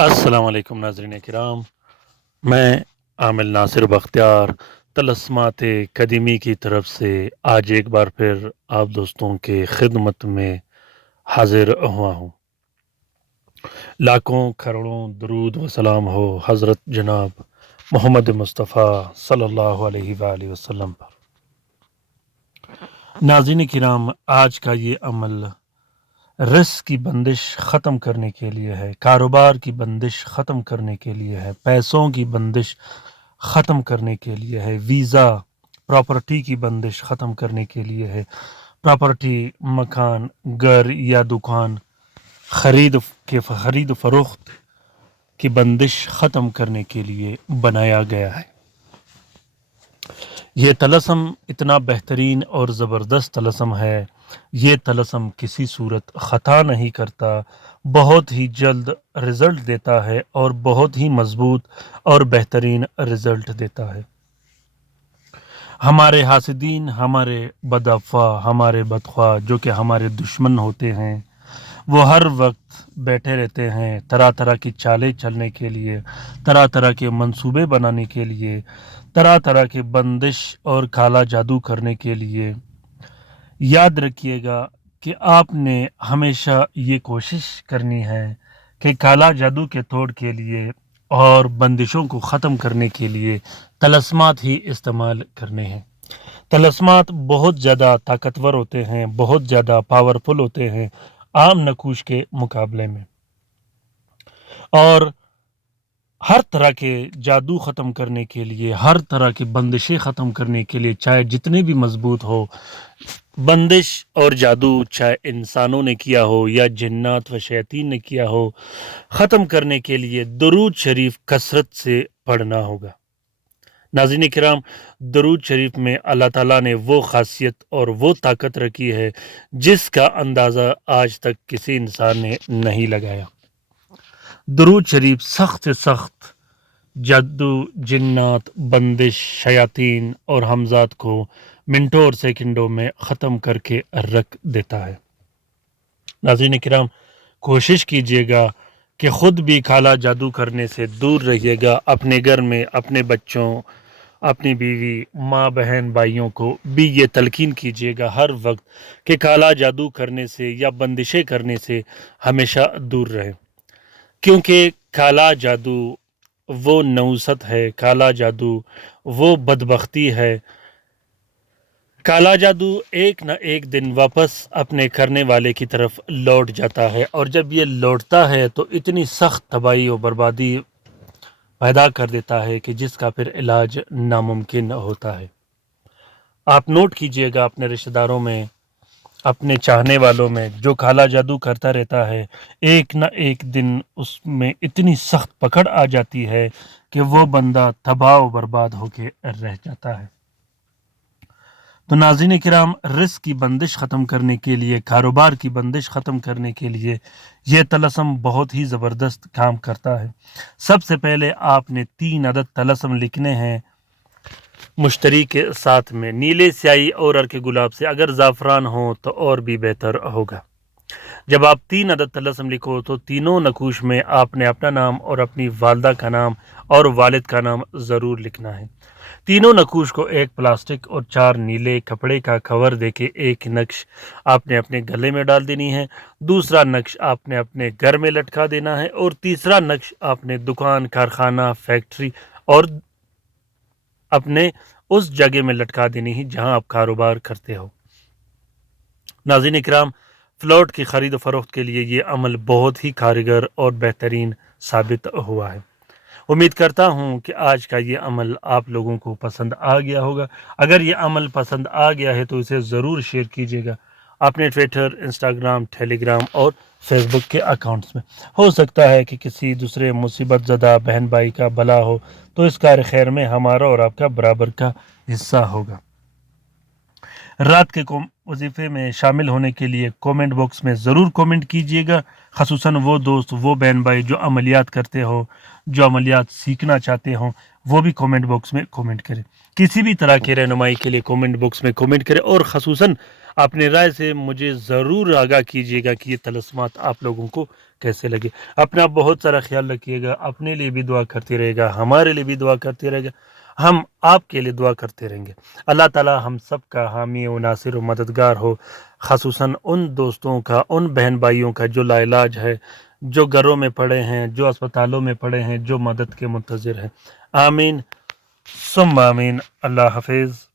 السلام علیکم ناظرین کرام، میں عامل ناصر بختیار طلسمات قدیمی کی طرف سے آج ایک بار پھر آپ دوستوں کے خدمت میں حاضر ہوا ہوں۔ لاکھوں کروڑوں درود و سلام ہو حضرت جناب محمد مصطفیٰ صلی اللہ علیہ وآلہ وسلم پر۔ ناظرین کرام، آج کا یہ عمل رزق کی بندش ختم کرنے کے لیے ہے، کاروبار کی بندش ختم کرنے کے لیے ہے، پیسوں کی بندش ختم کرنے کے لیے ہے، ویزا پراپرٹی کی بندش ختم کرنے کے لیے ہے، پراپرٹی مکان گھر یا دکان خرید و فروخت کی بندش ختم کرنے کے لیے بنایا گیا ہے۔ یہ طلسم اتنا بہترین اور زبردست طلسم ہے، یہ طلسم کسی صورت خطا نہیں کرتا، بہت ہی جلد رزلٹ دیتا ہے اور بہت ہی مضبوط اور بہترین رزلٹ دیتا ہے۔ ہمارے حاسدین، ہمارے بدافواہ، ہمارے بدخواہ جو کہ ہمارے دشمن ہوتے ہیں، وہ ہر وقت بیٹھے رہتے ہیں طرح طرح کی چالیں چلنے کے لیے، طرح طرح کے منصوبے بنانے کے لیے، طرح طرح کے بندش اور کالا جادو کرنے کے لیے۔ یاد رکھیے گا کہ آپ نے ہمیشہ یہ کوشش کرنی ہے کہ کالا جادو کے توڑ کے لیے اور بندشوں کو ختم کرنے کے لیے طلسمات ہی استعمال کرنے ہیں۔ طلسمات بہت زیادہ طاقتور ہوتے ہیں، بہت زیادہ پاورفل ہوتے ہیں عام نقوش کے مقابلے میں، اور ہر طرح کے جادو ختم کرنے کے لیے، ہر طرح کی بندشیں ختم کرنے کے لیے، چاہے جتنے بھی مضبوط ہو بندش اور جادو، چاہے انسانوں نے کیا ہو یا جنات و شیاطین نے کیا ہو، ختم کرنے کے لیے درود شریف کثرت سے پڑھنا ہوگا۔ ناظرین کرام، درود شریف میں اللہ تعالیٰ نے وہ خاصیت اور وہ طاقت رکھی ہے جس کا اندازہ آج تک کسی انسان نے نہیں لگایا۔ درود شریف سخت سے سخت جادو، جنات، بندش، شیاطین اور حمزات کو منٹوں اور سیکنڈوں میں ختم کر کے رکھ دیتا ہے۔ ناظرین کرام، کوشش کیجیے گا کہ خود بھی کالا جادو کرنے سے دور رہیے گا، اپنے گھر میں اپنے بچوں، اپنی بیوی، ماں، بہن، بھائیوں کو بھی یہ تلقین کیجیے گا ہر وقت کہ کالا جادو کرنے سے یا بندشیں کرنے سے ہمیشہ دور رہیں، کیونکہ کالا جادو وہ نوست ہے، کالا جادو وہ بدبختی ہے۔ کالا جادو ایک نہ ایک دن واپس اپنے کرنے والے کی طرف لوٹ جاتا ہے، اور جب یہ لوٹتا ہے تو اتنی سخت تباہی و بربادی پیدا کر دیتا ہے کہ جس کا پھر علاج ناممکن ہوتا ہے۔ آپ نوٹ کیجئے گا اپنے رشتہ داروں میں، اپنے چاہنے والوں میں جو کالا جادو کرتا رہتا ہے، ایک نہ ایک دن اس میں اتنی سخت پکڑ آ جاتی ہے کہ وہ بندہ تباہ و برباد ہو کے رہ جاتا ہے۔ تو ناظرین کرام، رزق کی بندش ختم کرنے کے لیے، کاروبار کی بندش ختم کرنے کے لیے یہ طلسم بہت ہی زبردست کام کرتا ہے۔ سب سے پہلے آپ نے 3 عدد طلسم لکھنے ہیں مشتری کے ساتھ میں، نیلے سیاہی اور ارک گلاب سے، اگر زعفران ہو تو اور بھی بہتر ہوگا۔ جب آپ 3 عدد طلسم لکھو تو تینوں نقوش میں آپ نے اپنا نام اور اپنی والدہ کا نام اور والد کا نام ضرور لکھنا ہے۔ تینوں نقوش کو ایک پلاسٹک اور 4 نیلے کپڑے کا کور دے کے ایک نقش آپ نے اپنے گلے میں ڈال دینی ہے، دوسرا نقش آپ نے اپنے گھر میں لٹکا دینا ہے، اور تیسرا نقش آپ نے دکان، کارخانہ، فیکٹری اور اپنے اس جگہ میں لٹکا دینی ہے جہاں آپ کاروبار کرتے ہو۔ ناظرین اکرام، فلاٹ کی خرید و فروخت کے لیے یہ عمل بہت ہی کارگر اور بہترین ثابت ہوا ہے۔ امید کرتا ہوں کہ آج کا یہ عمل آپ لوگوں کو پسند آ گیا ہوگا۔ اگر یہ عمل پسند آ گیا ہے تو اسے ضرور شیئر کیجیے گا اپنے ٹویٹر، انسٹاگرام، ٹیلی گرام اور فیس بک کے اکاؤنٹس میں۔ ہو سکتا ہے کہ کسی دوسرے مصیبت زدہ بہن بھائی کا بھلا ہو تو اس کار خیر میں ہمارا اور آپ کا برابر کا حصہ ہوگا۔ رات کے وظیفے میں شامل ہونے کے لیے کومنٹ باکس میں ضرور کومنٹ کیجیے گا، خصوصاً وہ دوست، وہ بہن بھائی جو عملیات کرتے ہو، جو عملیات سیکھنا چاہتے ہوں، وہ بھی کومنٹ باکس میں کومنٹ کریں۔ کسی بھی طرح کی رہنمائی کے لیے کومنٹ باکس میں کومنٹ کریں، اور خصوصاً اپنے رائے سے مجھے ضرور آگاہ کیجیے گا کہ یہ طلسمات آپ لوگوں کو کیسے لگے۔ اپنا بہت سارا خیال رکھیے گا، اپنے لیے بھی دعا کرتے رہے گا، ہمارے لیے بھی دعا کرتے رہے گا، ہم آپ کے لیے دعا کرتے رہیں گے۔ اللہ تعالی ہم سب کا حامی و ناصر و مددگار ہو، خصوصاً ان دوستوں کا، ان بہن بھائیوں کا جو لا علاج ہے، جو گھروں میں پڑے ہیں، جو اسپتالوں میں پڑے ہیں، جو مدد کے منتظر ہیں۔ آمین ثم آمین۔ اللہ حافظ۔